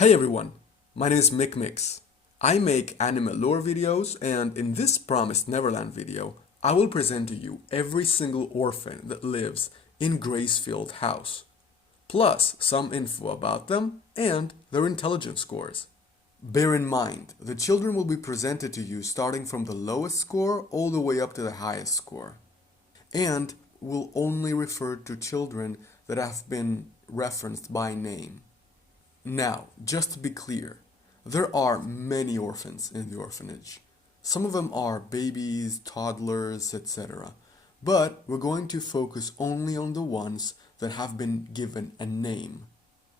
Hey everyone, my name is MicMix. I make anime lore videos, and in this Promised Neverland video, I will present to you every single orphan that lives in Grace Field House, plus some info about them and their intelligence scores. Bear in mind, the children will be presented to you starting from the lowest score all the way up to the highest score, and will only refer to children that have been referenced by name. Now, just to be clear, there are many orphans in the orphanage. Some of them are babies, toddlers, etc. But we're going to focus only on the ones that have been given a name.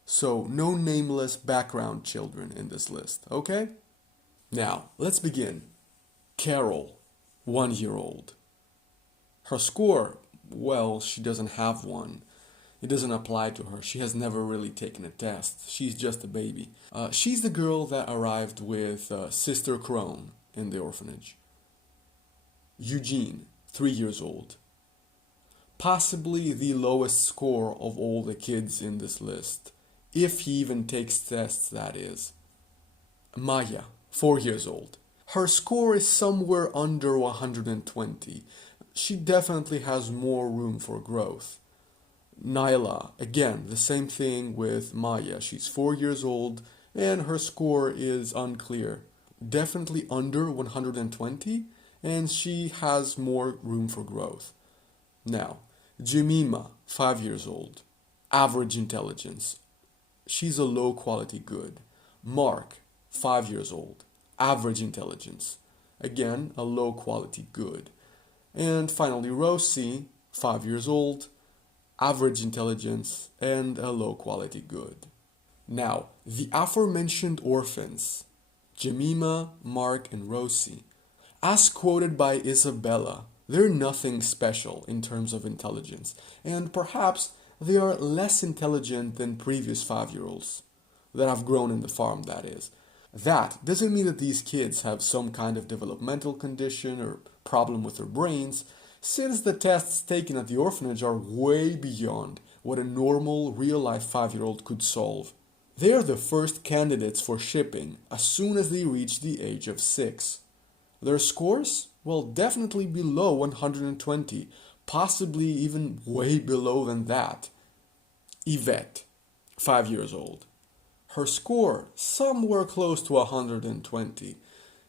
So, no nameless background children in this list, okay? Now, let's begin. Carol, 1-year-old. Her score, well, she doesn't have one. It doesn't apply to her. She has never really taken a test. She's just a baby. She's the girl that arrived with Sister Crone in the orphanage. Eugene, 3 years old. Possibly the lowest score of all the kids in this list, if he even takes tests, that is. Maya, 4 years old. Her score is somewhere under 120. She definitely has more room for growth. Nyla, again, the same thing with Maya. She's 4 years old and her score is unclear. Definitely under 120, and she has more room for growth. Now, Jemima, 5 years old. Average intelligence. She's a low quality good. Mark, 5 years old. Average intelligence. Again, a low quality good. And finally, Rosie, 5 years old. Average intelligence, and a low quality good. Now, the aforementioned orphans, Jemima, Mark, and Rosie, as quoted by Isabella, they're nothing special in terms of intelligence, and perhaps they are less intelligent than previous 5-year-olds that have grown in the farm, that is. That doesn't mean that these kids have some kind of developmental condition or problem with their brains, since the tests taken at the orphanage are way beyond what a normal, real-life 5-year-old could solve. They are the first candidates for shipping as soon as they reach the age of 6. Their scores? Well, definitely below 120, possibly even way below than that. Yvette, 5 years old. Her score, somewhere close to 120.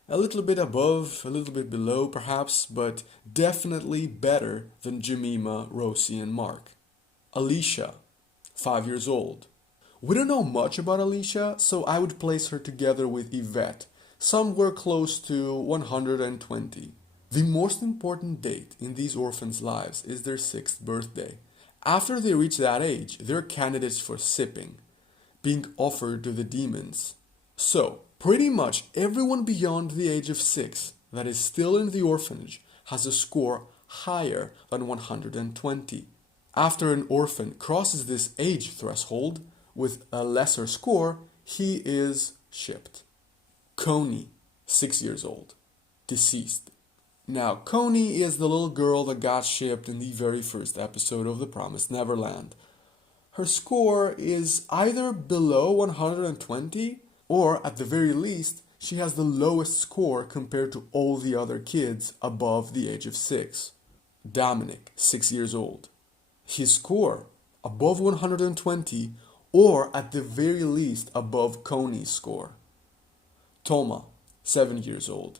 A little bit above, a little bit below perhaps, but definitely better than Jemima, Rosie, and Mark. Alicia, 5 years old. We don't know much about Alicia, so I would place her together with Yvette, somewhere close to 120. The most important date in these orphans' lives is their 6th birthday. After they reach that age, they're candidates for sipping, being offered to the demons. So, pretty much everyone beyond the age of 6 that is still in the orphanage has a score higher than 120. After an orphan crosses this age threshold with a lesser score, he is shipped. Coney, 6 years old, deceased. Now, Coney is the little girl that got shipped in the very first episode of The Promised Neverland. Her score is either below 120, or at the very least, she has the lowest score compared to all the other kids above the age of 6. Dominic, 6 years old. His score, above 120, or at the very least above Coney's score. Toma, 7 years old.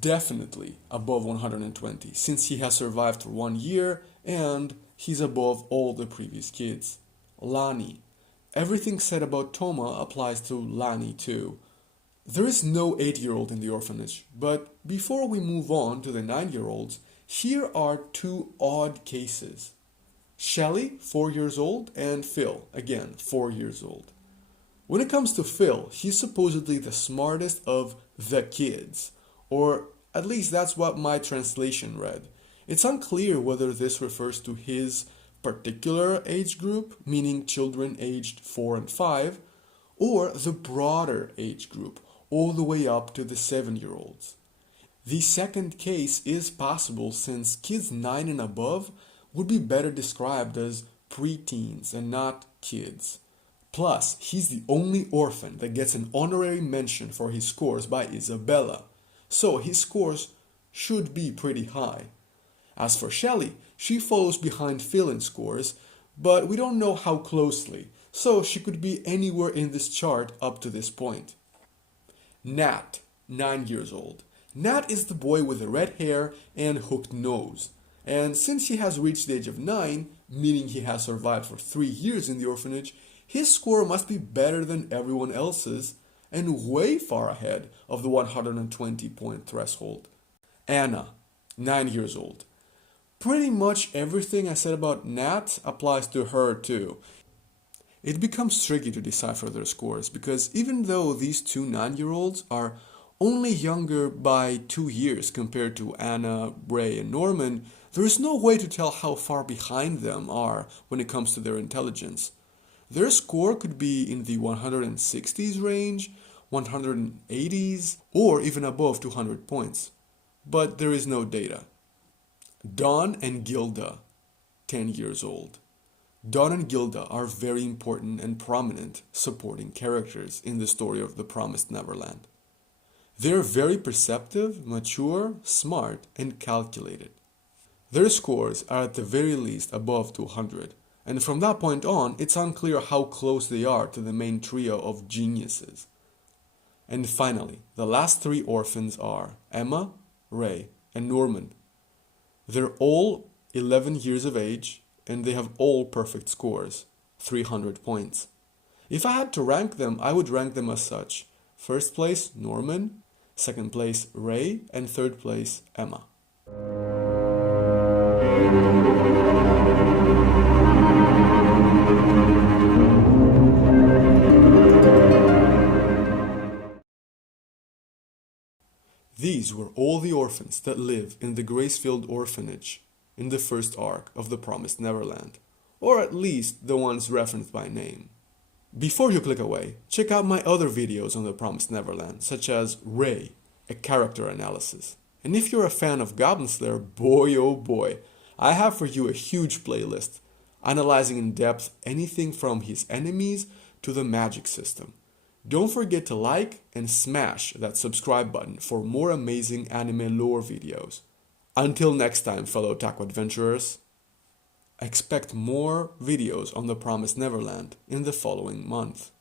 Definitely above 120, since he has survived for 1 year and he's above all the previous kids. Lani. Everything said about Toma applies to Lani too. There is no 8-year-old in the orphanage, but before we move on to the 9-year-olds, here are 2 odd cases. Shelly, 4 years old, and Phil, again, 4 years old. When it comes to Phil, he's supposedly the smartest of the kids, or at least that's what my translation read. It's unclear whether this refers to his particular age group, meaning children aged 4 and 5, or the broader age group, all the way up to the 7-year-olds. The second case is possible since kids 9 and above would be better described as preteens and not kids. Plus, he's the only orphan that gets an honorary mention for his scores by Isabella, so his scores should be pretty high. As for Shelly, she follows behind Phil in scores, but we don't know how closely, so she could be anywhere in this chart up to this point. Nat, 9 years old. Nat is the boy with the red hair and hooked nose, and since he has reached the age of 9, meaning he has survived for 3 years in the orphanage, his score must be better than everyone else's and way far ahead of the 120-point threshold. Anna, 9 years old. Pretty much everything I said about Nat applies to her too. It becomes tricky to decipher their scores because even though these two 9-year-olds are only younger by 2 years compared to Anna, Ray, and Norman, there is no way to tell how far behind them are when it comes to their intelligence. Their score could be in the 160s range, 180s, or even above 200 points. But there is no data. Dawn and Gilda, 10 years old. Dawn and Gilda are very important and prominent supporting characters in the story of The Promised Neverland. They're very perceptive, mature, smart, and calculated. Their scores are at the very least above 200, and from that point on, it's unclear how close they are to the main trio of geniuses. And finally, the last 3 orphans are Emma, Ray, and Norman. They're all 11 years of age, and they have all perfect scores, 300 points. If I had to rank them, I would rank them as such. First place, Norman, second place, Ray, and third place, Emma. These were all the orphans that live in the Grace Field Orphanage in the first arc of The Promised Neverland, or at least the ones referenced by name. Before you click away, check out my other videos on The Promised Neverland, such as Ray, a character analysis. And if you're a fan of Goblin Slayer, boy oh boy, I have for you a huge playlist, analyzing in depth anything from his enemies to the magic system. Don't forget to like and smash that subscribe button for more amazing anime lore videos. Until next time, fellow otaku adventurers, expect more videos on The Promised Neverland in the following month.